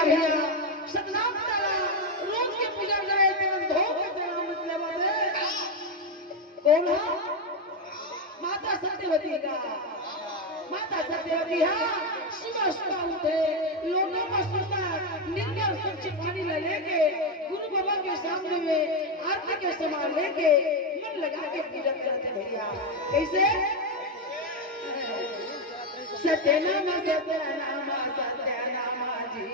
भैया भैया सतनाम तारा रोज के पूजा करे तेरे धो के तेरा मतलब है कौन है माता सत्यवती का माता सत्यवती है सुबह सुबह उठे लोटों पर सोता निकल स्वच्छ पानी लेके गुरु बाबा के सामने में आरती के सामान लेके मन लगा के पूजा करते भैया कैसे सत्यनामा सत्यनामा सत्यनामा जी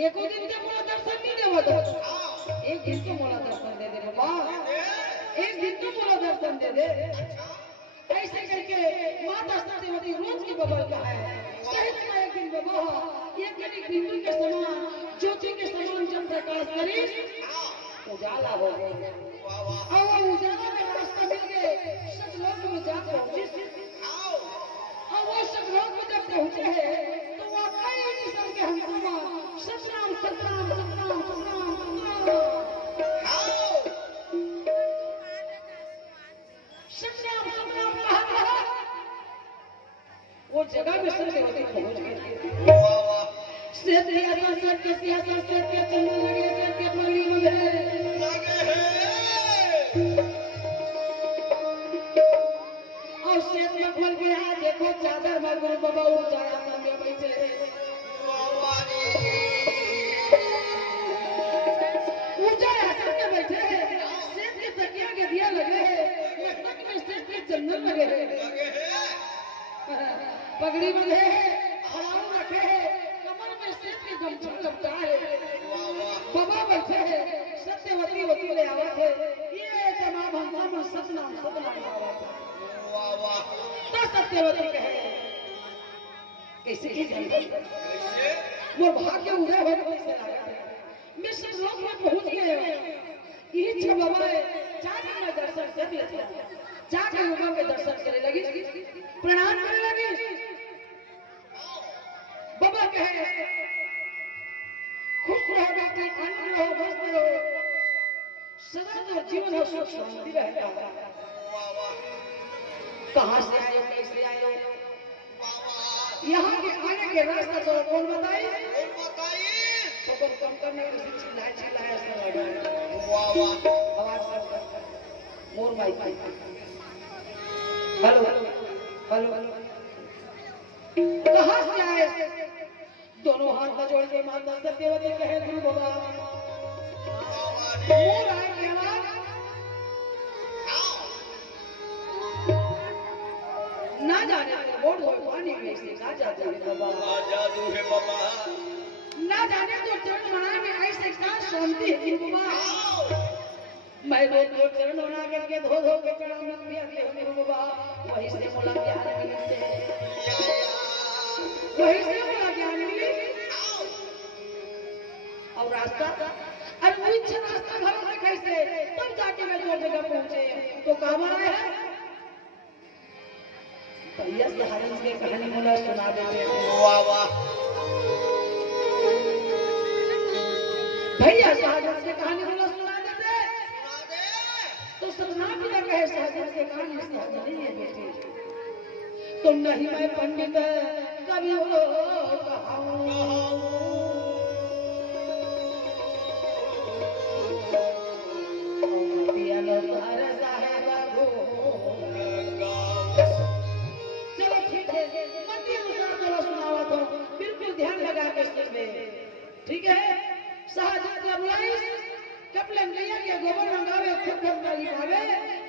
एको दिन के मोला दर्शन नहीं देवा तो एक दिन को मोला दर्शन दे दे बाबा एक दिन को मोला दर्शन दे दे ऐसे करके माता सत्यवती रोज की बबल का है सही में एक दिन बाबा एक दिन बिंदु के समान ज्योति के समान जब प्रकाश करी उजाला हो गया और वो उजाला का रास्ता मिल गए सब लोग में जा पहुंचे और वो सब लोग में जब पहुंचे तो वो कई निशान के हमको सतनाम सतनाम सतनाम सतनाम सतनाम सतनाम कहा वो जगह में सत्यवती पहुंच गई सत्य सत्य सत्य सत्य चंद्र लगे सत्य पगड़ी लगे और सत्य खोल के हाथ देखो चादर में गुरु बाबा उठाया सामने बैठे चंदन लगे पगड़ी बंधे है हलाऊ रखे है कमर में सिर की गमछा लपटा है बाबा बैठे है सत्यवती वती ले आवत है ये तमाम हंसा में सतनाम सतनाम आवत है तो सत्यवती कहे कैसे की कैसे वो भाग्य उदय हो कैसे लगा मैं सब लोग में पहुंच गए यही छह बाबा जाकर मैं दर्शन कर लेता जाकर बाबा के दर्शन करे लगी प्रणाम करने लगी बाबा कहे खुश रहो बेटे आनंद रहो मस्त रहो सदा तो जीवन हो सुख शांति रहता कहां से आए कैसे आए यहाँ के आने के रास्ता तो कौन बताइए तो कम करने की चिल्लाए चिल्लाए ऐसा लगा आवाज मोर भाई हेलो हेलो कहां से आए दोनों हाथ जोड़ के माता सत्यवती कहे गुरु बाबा मोर आए की आवाज ना जाने बोल हो पानी में से ना जाते हैं बाबा जादू है बाबा ना जाने तो चरण मना में ऐसे का शांति है बाबा मैं रोज चरण बना करके धो धो के चरण में पिया के गुरु बाबा वही से मोला ज्ञान मिलते वही से मोला ज्ञान मिले और रास्ता अब कुछ रास्ता भर कैसे तब जाके मैं जो जगह पहुंचे तो काम आए हैं भैया सहारन की कहानी मोला सुना देते वाह वाह भैया सहारन की कहानी मोला सुना देते तो सतना भी लगे है सहजन के कहानी नहीं है बेटे तुम नहीं मैं पंडित कभी हो चलो ठीक है, मंदिर अनुसार चलो सुनावा तो बिल्कुल ध्यान लगा के सुनबे, ठीक है। शाहजहां लबलाई कपलन गैया के गोबर रंगावे, खत्म डाली पावे,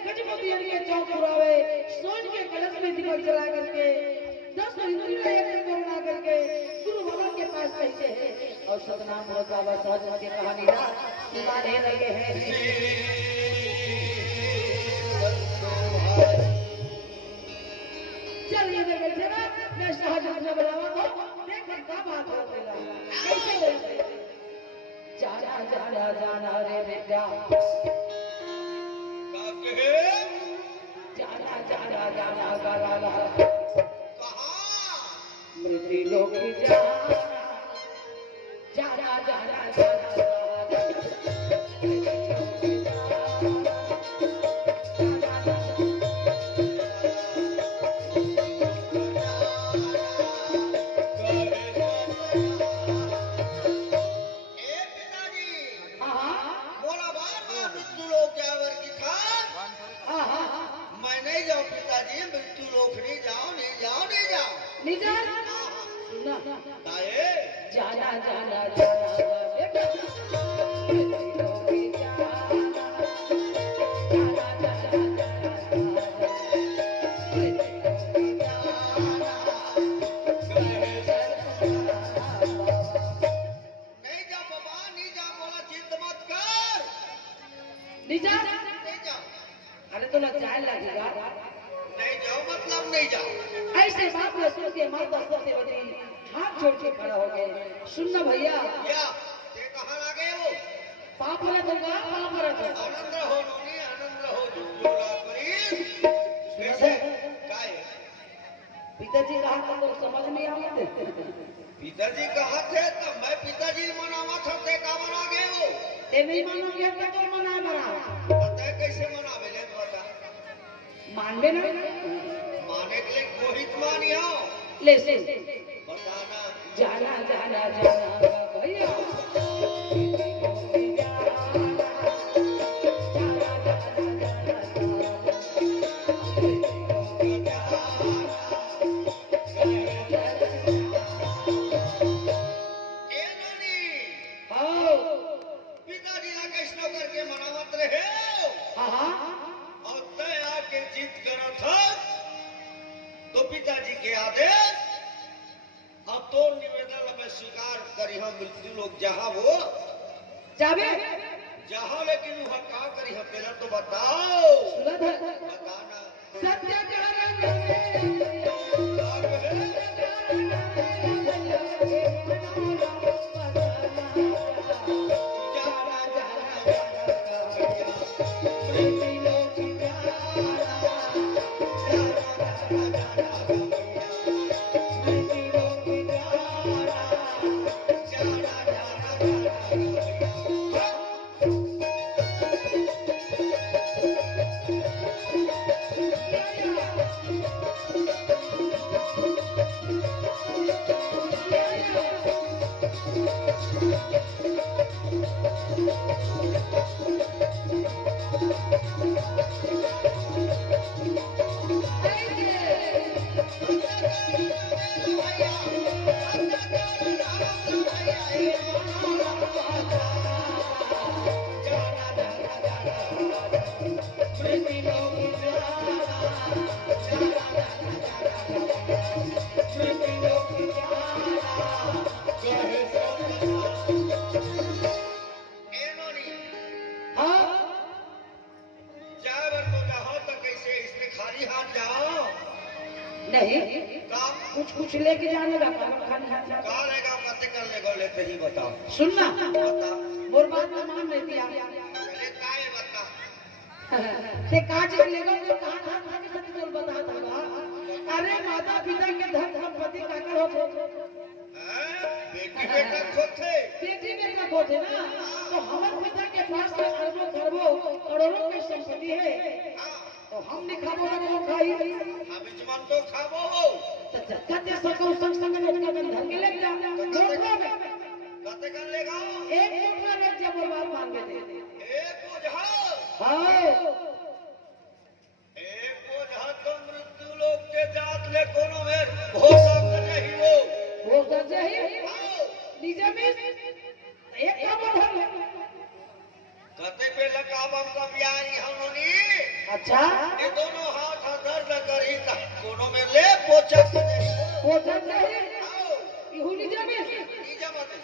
गजमोतियन के चौक पुरावे, सोन के कलश में दीपक जला करके 10 हिंदू का एक करुणा करके गुरु भगवान के पास पहुंचे हैं और सतनाम बहुत बाबा शाहजहां की कहानी ना सुनाने लगे हैं। चलिए मेरे बेटा, मैं शाहजहां से बुलावा तो देखो क्या बात हो रही है, कैसे बोलते हैं। जाना जाना जाना रे बेटा, जाना जाना जाना गराला मृत्यु लोक जाना, जाना जाना जाना जाना जाना जाना अरे तो जाए लगेगा, नहीं जाओ मतलब नहीं जाओ। ऐसे बात में सोच के माता सत्यवती हाथ जोड़ के खड़ा हो गए। सुनना भैया, ये कहाँ आ गए वो? पाप रहे तो का पाप रहे तो आनंद रहो नोनी, आनंद रहो झुला करी। कैसे काय पिताजी कहा तो समझ नहीं आते। पिताजी कहाँ थे तब मैं पिताजी मनावा था, ते का मना गए वो? ते नहीं मानोगे तो तो मना मना पता है कैसे मनावे ले बता? मानबे ना, माने के लिए मोहित मानियो ले से बताना। जाना जाना जाना भैया, पिताजी के आदेश अब तो निवेदन में स्वीकार करी हम मृत्यु लोग जहाँ वो जाबे जहाँ, लेकिन वह का करी हम पहले तो बताओ। बताना सत्य नहीं कुछ कुछ लेके जाने का कर लेगा लेते ही बताओ। सुनना बता मोर बात में मान नहीं दिया पहले काय बता ते काज लेगा तो कहां कहां के सत्य बोल बता था। अरे माता पिता के धन संपत्ति का करो बेटी बेटा खोते बेटी बेटा खोते ना, तो हमारे पिता के पास अरबों खरबों करोड़ों की संपत्ति है, तो हम नहीं खाबो ना कौन खाई? हम इजमान तो खाबो कते कर लेगा एक मुठा एक जबर बात मांगे थे एक बोझा हाँ एक बोझा तो मृत्यु लोक के जात ले कोनो में भोसा नहीं वो सच्चा ही आओ निजा में एक का बोझा कते पे लकाब हम का बियानी हमनी अच्छा ये दोनों हाथ दर्द करी ता कोनो में ले पोछा नहीं वो सच्चा ही आओ इहु निजा में नीचे मत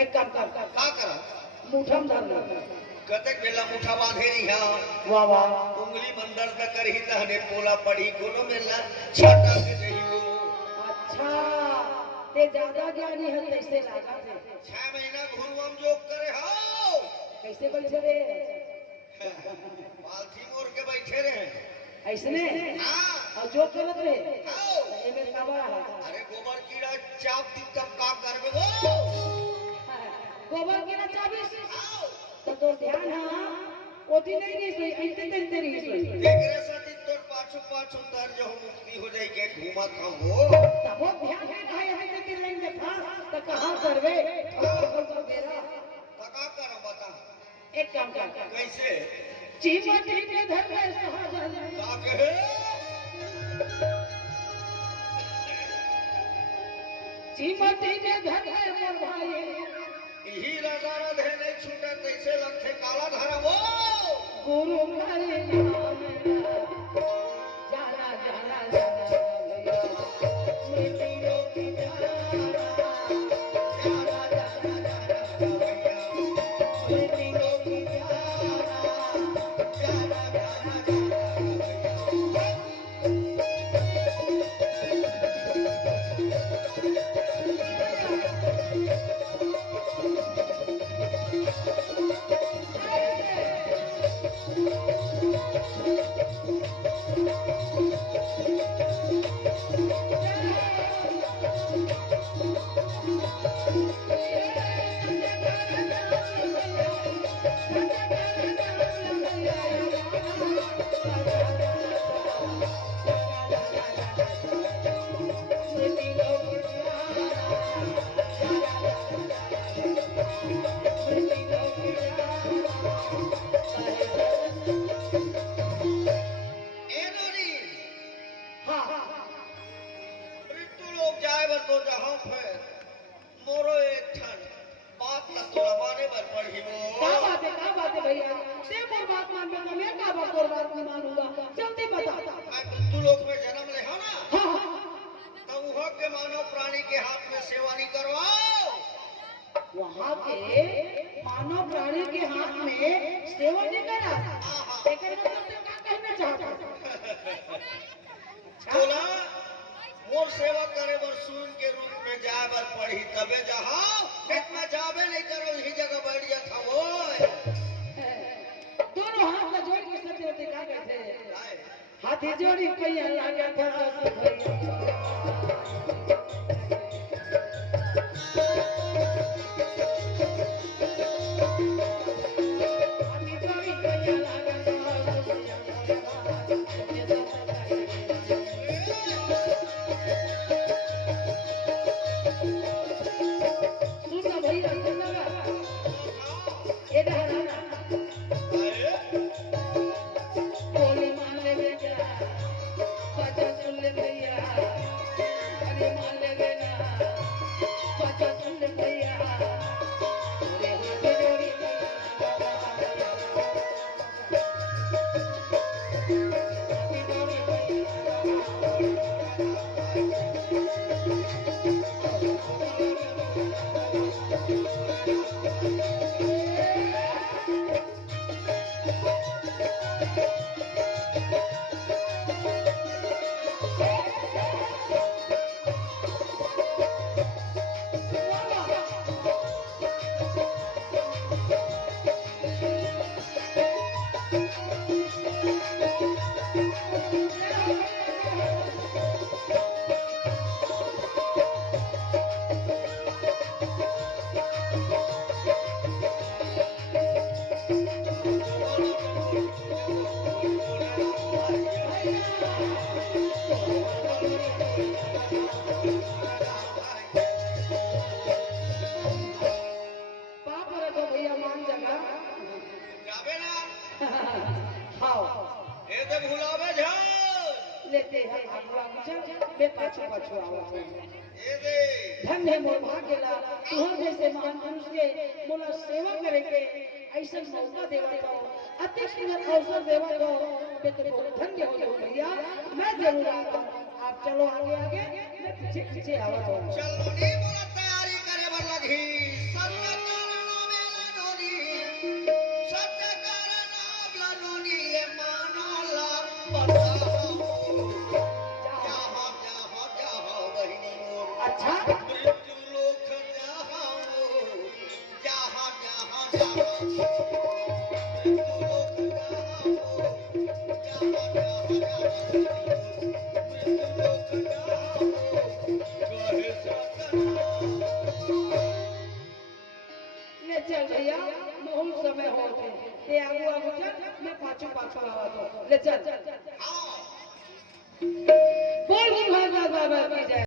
एक काम कर का करा मुठम धर ले कते बेला मुठा बांधे नहीं हां वाह वाह उंगली मंदर तक करही तहने पोला पड़ी कोनो में ला छाटा के नहीं हो अच्छा ते ज्यादा ज्ञानी है कैसे लागा थे 6 महीना घुरवम जोग करे हो कैसे बैठे रे पालथी मोड़ के बैठे रहे ऐसने हां और जो करत रहे आओ एमे काबा है अरे गोबर कीड़ा चाप दी तब का करबे गो गोबर की ना चाबीस आओ तो ध्यान हां ओती नहीं सही ऐसे तेरी सही एकरे साथी तोर पाछू पाछू तर जो मुक्ति हो जाई के घूमत हम हो तब वो ध्यान है हमें तेरी लाइन देखा तो कहां करवे तो मेरा तका कर बता एक काम कर कैसे चीमटी के धर में सहज का कहे चीमटी के धर में मोर भाई यही राजा राधे नहीं छूटे तैसे लखे काला धरा वो गुरु करे नाम जाला जाला जाला मेरी रोटी जाला जाला जाला मेरी रोटी जाला जाला मृत्यु लोग जाए बर तो जहां फिर मोरो एक ठन बात ला तोरा माने बर पड़ी क्या वो बात है भैया ते मोर बात मान में मैं का बात और बात नहीं मानूंगा जल्दी बता मैं मृत्यु लोक में जन्म ले हो ना हाँ तो वहां के मानव प्राणी के हाथ में सेवा नहीं करवाओ वहाँ के मानव प्राणी के हाथ में सेवा नहीं करा एकर मतलब तू का कहना चाहता बोला मोर सेवा करे बर सूर्य के रूप में जाए बर पड़ी तबे जहां खेत में जाबे नहीं करो यही जगह बैठ जात हो दोनों हाथ में जोड़ के सत्य होते क्या कहते हैं आए हाथी जोड़ी पैया लागे था हाथी जोड़ी पैया लागे सुन भैया सुन ये रहना बोले मान ले बेटा बच्चा सुन ले भैया अरे मान ले बेटा बच्चा सुन ले भैया अरे हाथ जोड़ी लेते हैं आगू आगू चल बे पाछू पाछू आवत है ए दे धन्य मोर भाग्यला तुहर जैसे महान पुरुष के मोला सेवा करे के ऐसा मौका देवा तो अति सुंदर अवसर देवा तो बे तो बहुत धन्य हो जाओ भैया मैं जरूर आता हूं आप चलो आगे आगे मैं पीछे पीछे आवत हूं चलो नी मोला तैयारी करे बर लगी सत्य कारण मेला नोनी सत्य कारण आपला नोनी ये मानाला बताओ जाओ बहिनी मोर अच्छा मृत्यु लोक जाओ जहाँ जहाँ जाओ मृत्यु लोक जाओ जहाँ जहाँ जाओ मृत्यु लोक जाओ कहे सतना ले चल भैया बहुत समय हो गए ते आगू आगू चल मैं पाछू पाछू आवत हूं ले चल हाँ बोल बोल बाबा की जय